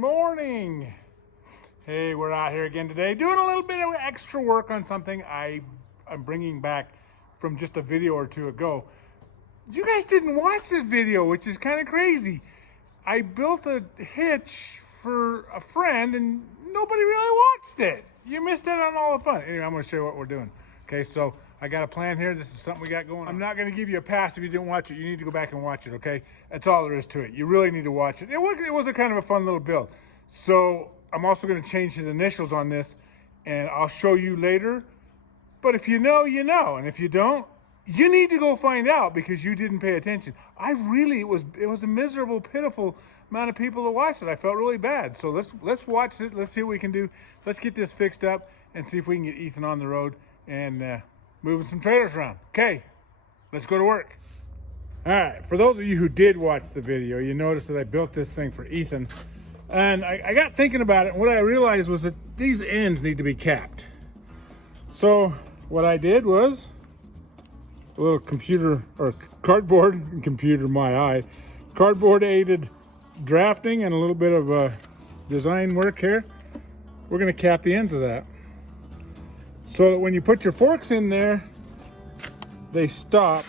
morning. Hey, we're out here again today doing a little bit of extra work on something I'm bringing back from just a video or two ago. You guys didn't watch this video, which is kind of crazy. I built a hitch for a friend and nobody really watched it. You missed out on all the fun. Anyway, I'm going to show you what we're doing. Okay, so I got a plan here. This is something we got going on. I'm not going to give you a pass if you didn't watch it. You need to go back and watch it, okay? That's all there is to it. You really need to watch it. It was a kind of a fun little build. So I'm also going to change his initials on this, and I'll show you later. But if you know, you know. And if you don't, you need to go find out because you didn't pay attention. It was a miserable, pitiful amount of people that watched it. I felt really bad. So let's watch it. Let's see what we can do. Let's get this fixed up and see if we can get Ethan on the road and moving some trailers around. Okay, let's go to work. All right, for those of you who did watch the video, you noticed that I built this thing for Ethan. And I got thinking about it, and what I realized was that these ends need to be capped. So what I did was a little computer, or cardboard aided drafting and a little bit of design work here. We're gonna cap the ends of that, so that when you put your forks in there, they stop.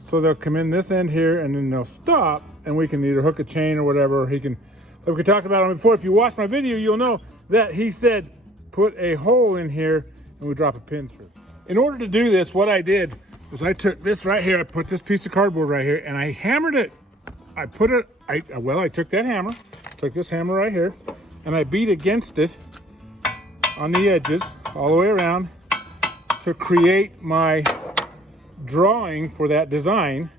So they'll come in this end here and then they'll stop, and we can either hook a chain or whatever. Like we talked about it before. If you watched my video, you'll know that he said put a hole in here and we drop a pin through. In order to do this, what I did was I took this right here, I put this piece of cardboard right here, and I hammered it. I took that hammer, took this hammer right here, and I beat against it on the edges all the way around to create my drawing for that design,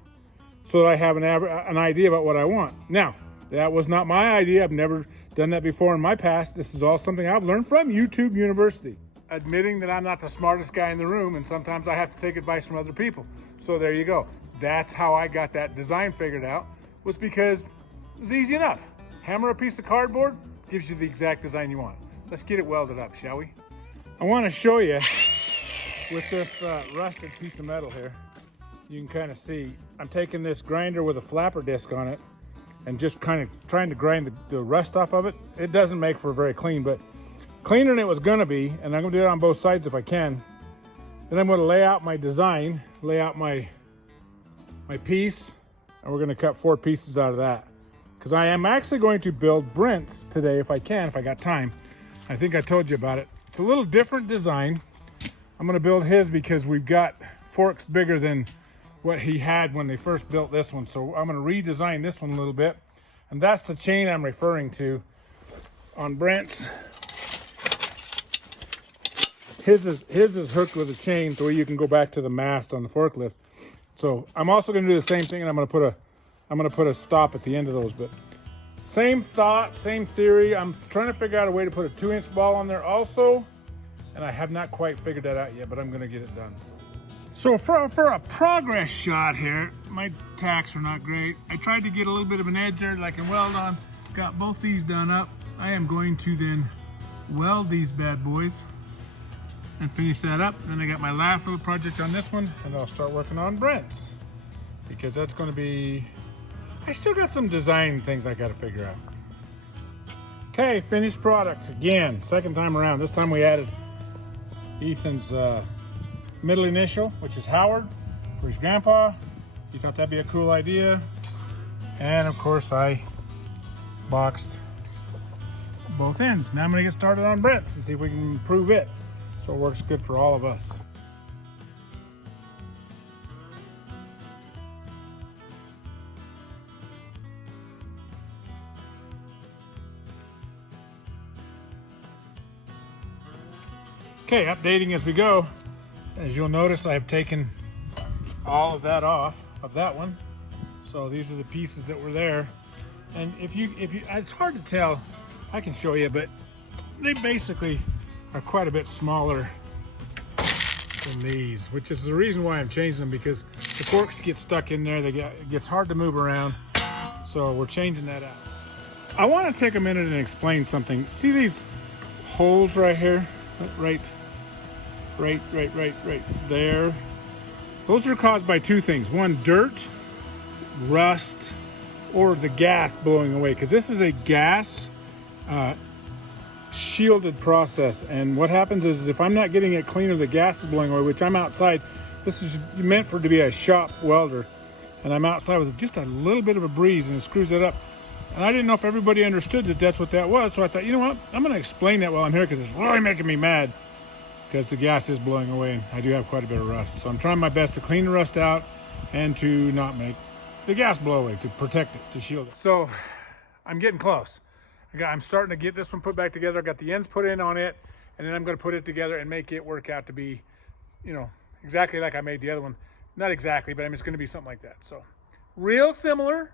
so that I have an idea about what I want. Now, that was not my idea. I've never done that before in my past. This is all something I've learned from YouTube University. Admitting that I'm not the smartest guy in the room, and sometimes I have to take advice from other people. So there you go. That's how I got that design figured out, was because it was easy enough. Hammer a piece of cardboard, gives you the exact design you want. Let's get it welded up, shall we? I want to show you with this rusted piece of metal here. You can kind of see I'm taking this grinder with a flapper disc on it and just kind of trying to grind the rust off of it. It doesn't make for very clean, but cleaner than it was gonna be, and I'm gonna do it on both sides if I can. Then I'm gonna lay out my design, lay out my piece, and we're gonna cut 4 pieces out of that. Because I am actually going to build Brent's today if I got time. I think I told you about it. It's a little different design. I'm gonna build his because we've got forks bigger than what he had when they first built this one. So I'm gonna redesign this one a little bit. And that's the chain I'm referring to on Brent's. His is hooked with a chain so you can go back to the mast on the forklift. So I'm also gonna do the same thing, and I'm gonna put a stop at the end of those. But same thought, same theory. I'm trying to figure out a way to put a 2-inch ball on there also, and I have not quite figured that out yet, but I'm gonna get it done. So for a progress shot here, my tacks are not great. I tried to get a little bit of an edge there that I can weld on. Got both these done up. I am going to then weld these bad boys and finish that up. Then I got my last little project on this one, and I'll start working on Brent's, because that's going to be, I still got some design things I got to figure out. Okay, finished product again, second time around. This time we added Ethan's middle initial, which is Howard, for his grandpa. He thought that'd be a cool idea, and of course I boxed both ends. Now I'm gonna get started on Brent's and see if we can improve it so it works good for all of us. Okay, updating as we go. As you'll notice, I've taken all of that off of that one. So these are the pieces that were there. And if you, it's hard to tell, I can show you, but they basically are quite a bit smaller than these, which is the reason why I'm changing them, because the forks get stuck in there. It gets hard to move around. So we're changing that out. I want to take a minute and explain something. See these holes right here? Right there. Those are caused by 2 things. One, dirt, rust, or the gas blowing away, because this is a gas shielded process. And what happens is if I'm not getting it clean or the gas is blowing away, which I'm outside, this is meant for it to be a shop welder, and I'm outside with just a little bit of a breeze and it screws it up. And I didn't know if everybody understood that that's what that was, so I thought, you know what, I'm going to explain that while I'm here because it's really making me mad because the gas is blowing away and I do have quite a bit of rust. So I'm trying my best to clean the rust out and to not make the gas blow away, to protect it, to shield it. So I'm getting close. I'm starting to get this one put back together. I got the ends put in on it, and then I'm going to put it together and make it work out to be, you know, exactly like I made the other one. Not exactly, but I mean, it's going to be something like that. So real similar,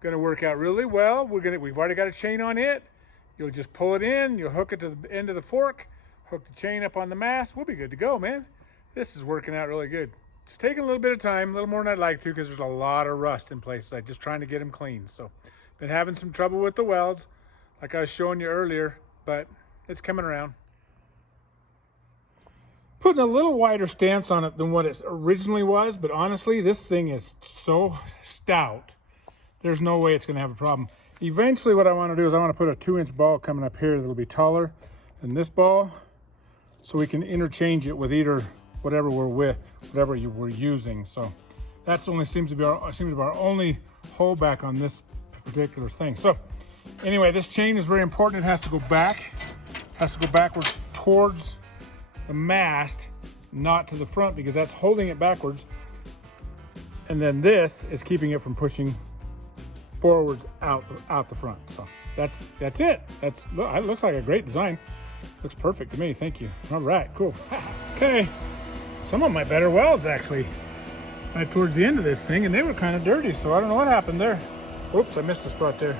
going to work out really well. We've already got a chain on it. You'll just pull it in, you'll hook it to the end of the fork, hook the chain up on the mast. We'll be good to go, man. This is working out really good. It's taking a little bit of time, a little more than I'd like to, because there's a lot of rust in places. I'm just trying to get them clean. So been having some trouble with the welds, like I was showing you earlier, but it's coming around. Putting a little wider stance on it than what it originally was, but honestly, this thing is so stout, there's no way it's going to have a problem. Eventually what I want to do is I want to put a 2-inch ball coming up here that'll be taller than this ball, so we can interchange it with either whatever we're using. So that's only seems to be our only holdback on this particular thing. So anyway, this chain is very important. It has to go back, backwards towards the mast, not to the front, because that's holding it backwards. And then this is keeping it from pushing forwards out the front. So that's it. It looks like a great design. Looks perfect to me. Thank you. All right, cool. Okay. Some of my better welds actually right towards the end of this thing, and they were kind of dirty, so I don't know what happened there. Oops, I missed a spot there.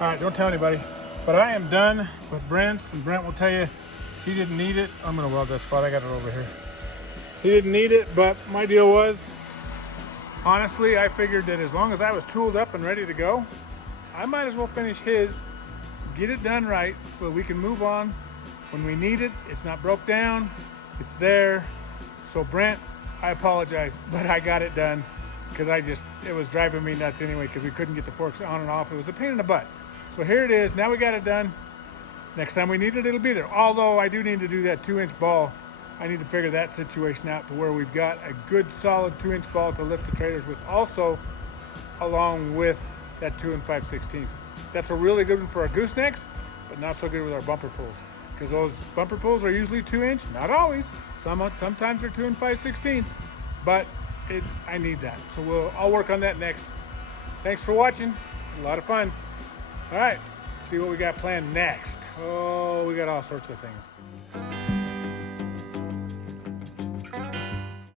All right, don't tell anybody. But I am done with Brent's, and Brent will tell you he didn't need it. I'm gonna weld that spot. I got it over here. He didn't need it, but my deal was, honestly, I figured that as long as I was tooled up and ready to go, I might as well finish his, get it done right, so that we can move on when we need it. It's not broke down, it's there. So Brent, I apologize, but I got it done because it was driving me nuts anyway because we couldn't get the forks on and off. It was a pain in the butt. So here it is, now we got it done. Next time we need it, it'll be there. Although I do need to do that 2-inch ball. I need to figure that situation out to where we've got a good solid 2-inch ball to lift the trailers with, also along with that 2 5/16. That's a really good one for our goosenecks, but not so good with our bumper pulls, because those bumper pulls are usually 2-inch, not always. Sometimes they're 2 5/16, but I need that. So I'll work on that next. Thanks for watching. A lot of fun. All right, see what we got planned next. Oh, we got all sorts of things.